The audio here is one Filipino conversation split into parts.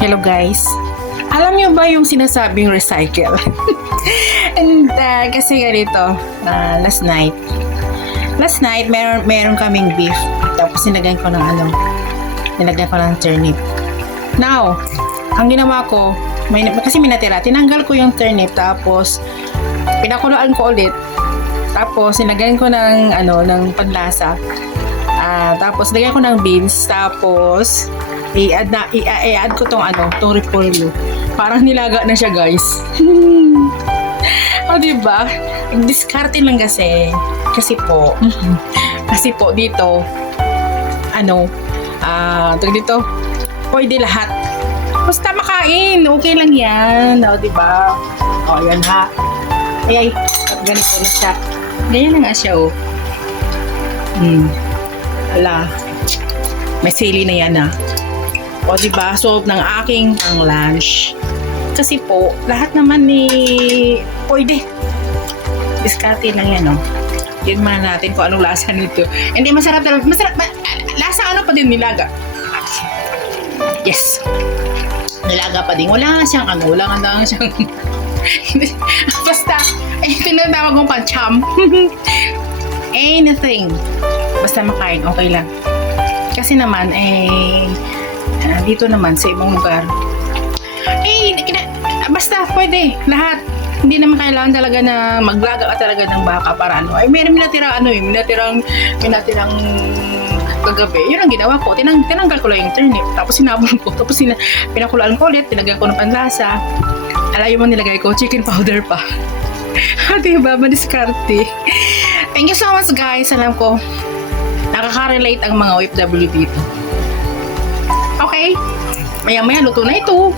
Hello guys. Alam niyo ba yung sinasabing recycle? And kasi ganito, last night meron kaming beef. Tapos nilagyan ko ng turnip. Now, ang ginawa ko, kasi minatira, tinanggal ko yung turnip tapos pinakuluan ko ulit. Tapos nilagyan ko ng panlasa. Tapos lagyan ko ng beans, tapos i-add ko tong repolyo. Parang nilaga na siya, guys. O, diba? Diskarte lang kasi po dito dito pwede lahat. Basta makain, okay lang yan. O, diba? O, yan ha. Ay, ganito na siya. Ganyan na nga siya, oh. Ala, may sili na yan, ah. O, diba? So, ng aking pang lunch. Kasi po, lahat naman pwede. Diskarte lang yan, oh. Yun man natin kung anong lasa nito. Hindi, masarap talaga. Lasa pa din nilaga. Yes. Nilaga pa din. Wala siyang basta, tinatawag mo pa, cham. Anything. Basta makain, okay lang. Kasi naman, dito naman sa ibang lugar, basta pwede, lahat. Hindi naman kailangan talaga na maglaga ka talaga ng baka para meron minatirang kagabi. Yun ang ginawa ko. Tinanggal ko lang yung turnip. Tapos sinabon ko. Tapos pinakulaan ko ulit. Tinagyan ko ng panlasa. Alayo mo nilagay ko. Chicken powder pa. Diba? Madiskarte. Thank you so much, guys. Alam ko, nakaka-relate ang mga OFW dito. Okay. Maya-maya, luto na ito.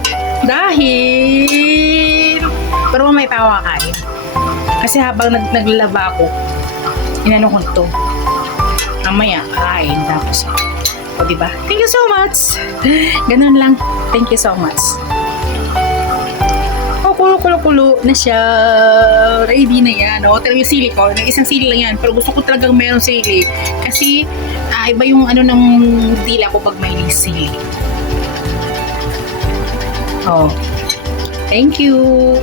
Pero may pawakain. Kasi habang naglalaba ako, inano ko ito. Mamaya, kain. Tapos, o diba? Thank you so much. Ganun lang. Thank you so much. O, kulo na siya. Ready na yan. O, talagang yung sili ko. Isang sili lang yan. Pero gusto ko talagang meron sili. Kasi, iba yung ng dila ko pag may sili. Oh. Thank you.